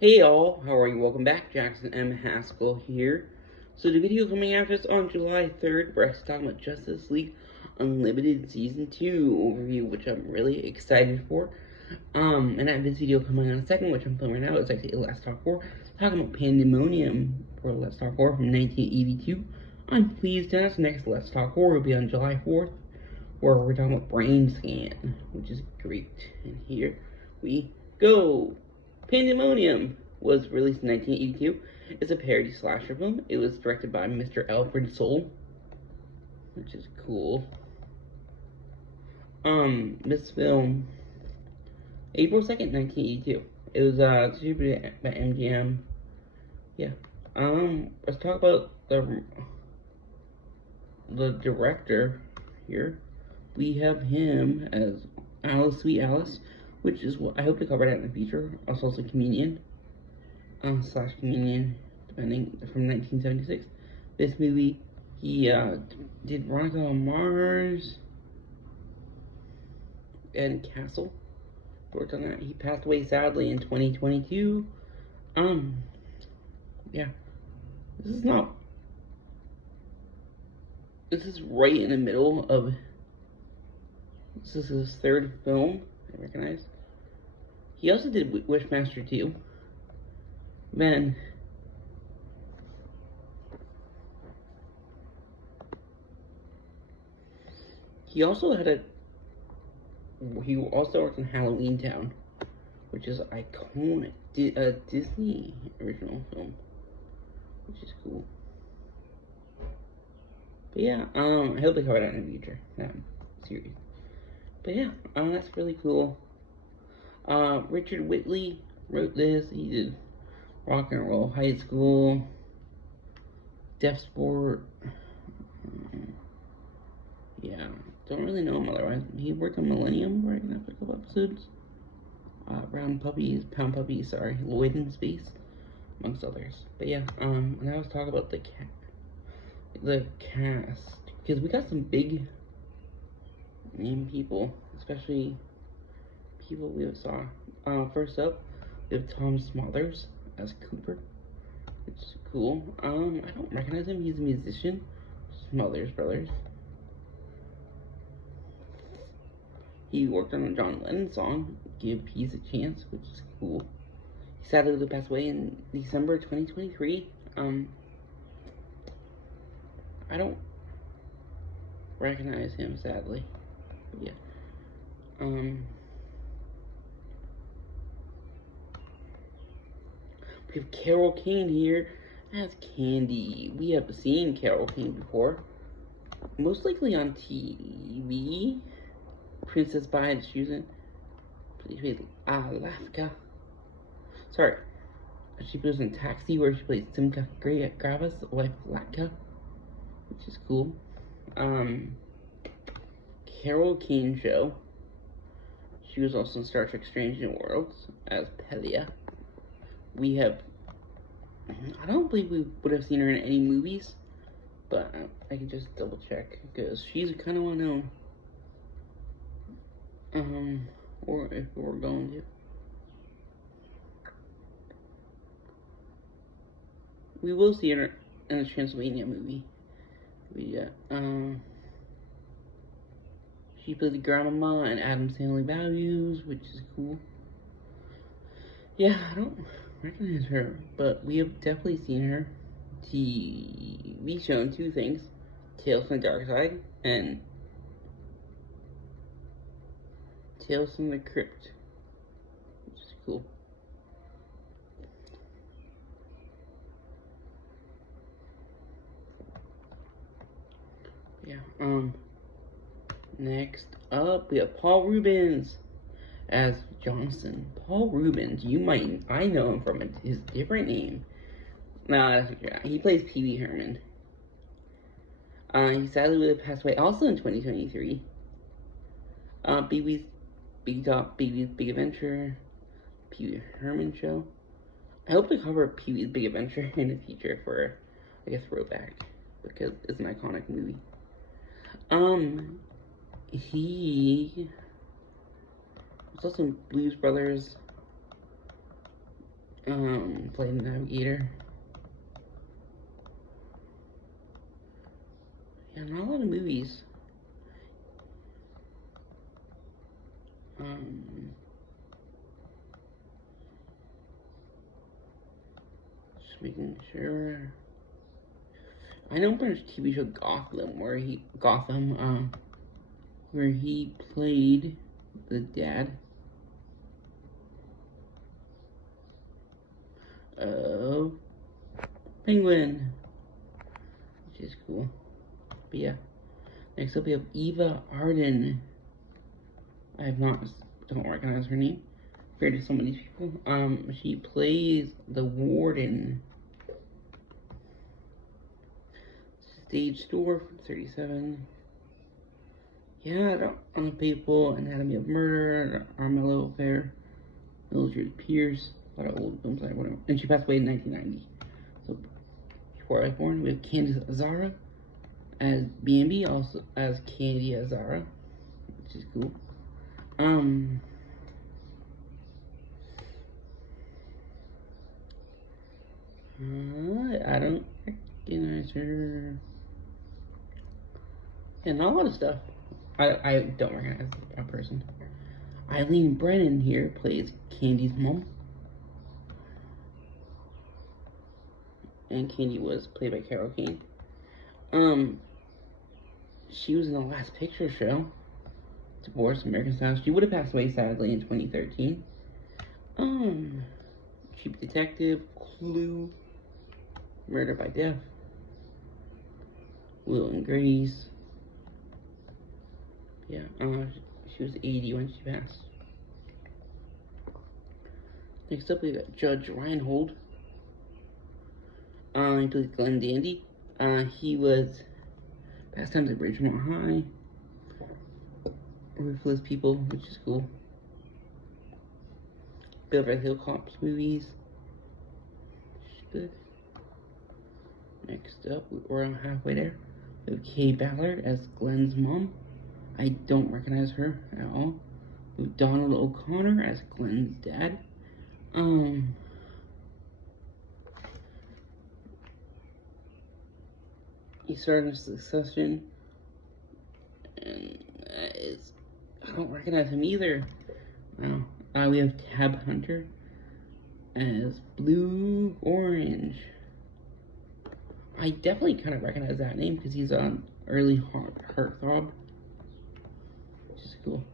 Hey y'all, how are you? Welcome back. Jackson M. Haskell here. So the video coming out is on July 3rd, where I was talking about Justice League Unlimited Season 2 overview, which I'm really excited for. And I have this video coming on a second, which I'm filming right now. It's actually Let's Talk 4, talking about Pandemonium for Let's Talk 4 from 1982. I'm pleased to announce the next Let's Talk 4 will be on July 4th, where we're talking about Brain Scan, which is great. And here we go. Pandemonium was released in 1982. It's a parody slasher film. It was directed by Mr. Alfred Soul, which is cool. This film, April 2nd, 1982. It was distributed by MGM. Yeah. Let's talk about the director here. We have him as Alice, Sweet Alice, which is what I hope to cover that in the future. Also Comedian, slash Comedian, depending, from 1976. This movie, he did Veronica on Mars and Castle. Worked on that. He passed away sadly in 2022. Yeah, this is right in the middle of. This is his third film, I recognize. He also did Wishmaster 2. Then, he also worked in Halloween Town, which is iconic, a Disney original film, which is cool. But yeah, I hope they cover that in the future, that series. But yeah, that's really cool. Richard Whitley wrote this. He did Rock and Roll High School, Deaf Sport. Yeah, don't really know him otherwise. He worked on Millennium, right, in a couple episodes. Pound Puppies, sorry, Lloyd in Space, amongst others. But yeah, now let's talk about the cast, because we got some big name people, especially people we saw. First up, we have Tom Smothers as Cooper, which is cool. I don't recognize him. He's a musician. Smothers Brothers. He worked on a John Lennon song, "Give Peace a Chance," which is cool. He sadly passed away in December 2023. I don't recognize him, sadly. But yeah. We have Carol Kane here as Candy. We have seen Carol Kane before, most likely on TV. Princess Bride, Susan. She played Alaska. Sorry, she plays in Taxi, where she plays Simca Gravis, wife of Latka, which is cool. Carol Kane show. She was also in Star Trek Strange New Worlds as Pelia. We have, I don't believe we would have seen her in any movies, but I can just double check, because she's kind of well known. Or if we're going to. We will see her in a Transylvania movie. She played the grandmama in Adam's Family Values, which is cool. Yeah, I don't recognize her, but we have definitely seen her TV show in two things: Tales from the Dark Side and Tales from the Crypt, which is cool. Yeah, next up, we have Paul Reubens as Johnson. Paul Reubens, I know him from his different name. Nah, he plays Pee Wee Herman. He sadly would have passed away also in 2023. Pee Wee's Big Top, Pee Wee's Big Adventure, Pee Wee Herman show. I hope to cover Pee Wee's Big Adventure in the future for like a throwback, because it's an iconic movie. He was also in Blues Brothers, Played the navigator. Yeah, not a lot of movies. Just making sure. I know there's a TV show Gotham where he played the dad of Penguin, which is cool. But yeah, next up we have Eva Arden. Don't recognize her name. Compared to some of these people. She plays the warden. Stage door from 37. Yeah, on the People, Anatomy of Murder, Armello Affair, Mildred Pierce, a lot of old films, whatever. And she passed away in 1990. So before I was born, we have Candice Azara as Bambi, also as Candy Azara, which is cool. I don't recognize her. Yeah, not a lot of stuff. I don't recognize that person. Eileen Brennan here plays Candy's mom. And Candy was played by Carol Kane. She was in the Last Picture Show. Divorce, American Style. She would have passed away sadly in 2013. Cheap Detective, Clue, Murder by Death, Will and Grace. Yeah, she was 80 when she passed. Next up, we got Judge Reinhold. He played Glenn Dandy. He was Past Times at Ridgemont High, Ruthless People, which is cool. Beverly Hills Cops movies, which is good. Next up, we're halfway there. We have Kay Ballard as Glenn's mom. I don't recognize her at all. We have Donald O'Connor as Glenn's dad. He started in Succession, and I don't recognize him either. Wow. We have Tab Hunter as Blue Orange. I definitely kind of recognize that name because he's on early Heartthrob, which is cool.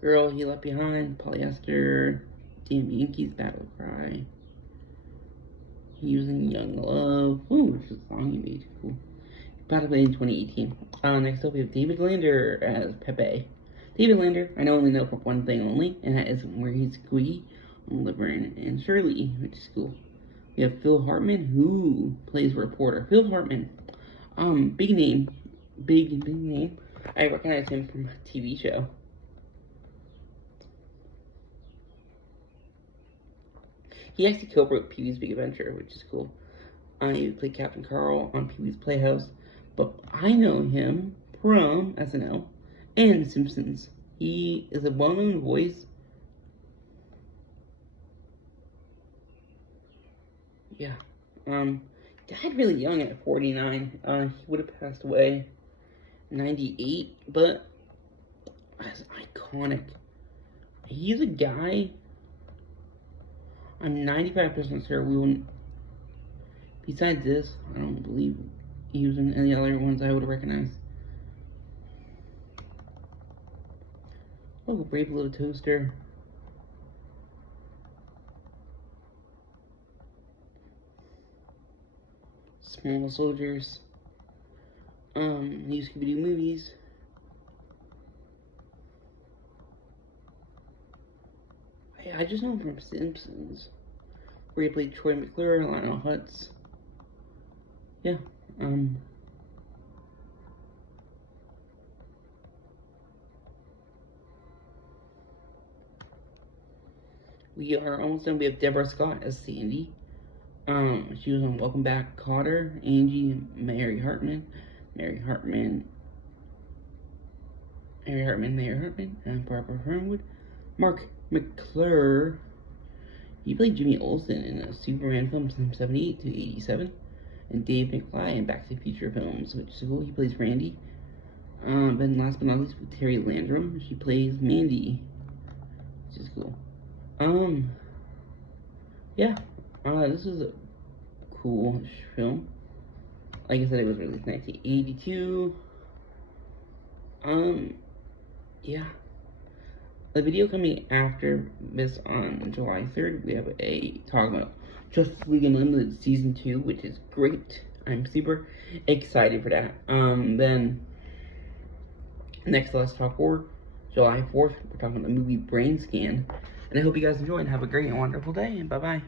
Girl He Left Behind, Polyester, Damn Yankees, Battle Cry, Using Young Love. Ooh, which is a song he made. Cool. Battle in 2018. Next up we have David Lander as Pepe. David Lander, I only know for one thing only, and that is where he's Squeaky on Laverne and Shirley, which is cool. We have Phil Hartman, who plays reporter. Phil Hartman, big name. I recognize him from a TV show. He actually co-wrote Pee-wee's Big Adventure, which is cool. He played Captain Carl on Pee-wee's Playhouse, but I know him from SNL and The Simpsons. He is a well-known voice. Yeah. Died really young at 49. He would have passed away in 98, but that's iconic. He's a guy I'm 95% sure we wouldn't. Besides this, I don't believe he was in any other ones I would recognize. Oh, Brave Little Toaster. Small Soldiers. New Scooby-Doo movies. I just know him from Simpsons, where he played Troy McClure, Lionel Hutz. Yeah, we are almost done. We have Deborah Scott as Sandy. She was on Welcome Back, Cotter, Angie, Mary Hartman, and Barbara Fernwood. Mark McClure. He played Jimmy Olsen in a Superman film from 78 to 87. And Dave McFly in Back to the Future films, which is cool. He plays Randy. Then last but not least, with Terry Landrum, she plays Mandy, which is cool. Yeah, this is a cool film. Like I said, it was released in 1982. Yeah. The video coming after this on July 3rd, we have a talk about Justice League Unlimited Season 2, which is great. I'm super excited for that. Then, next Let's Talk for July 4th, we're talking about the movie Brain Scan. And I hope you guys enjoy and have a great and wonderful day. Bye-bye.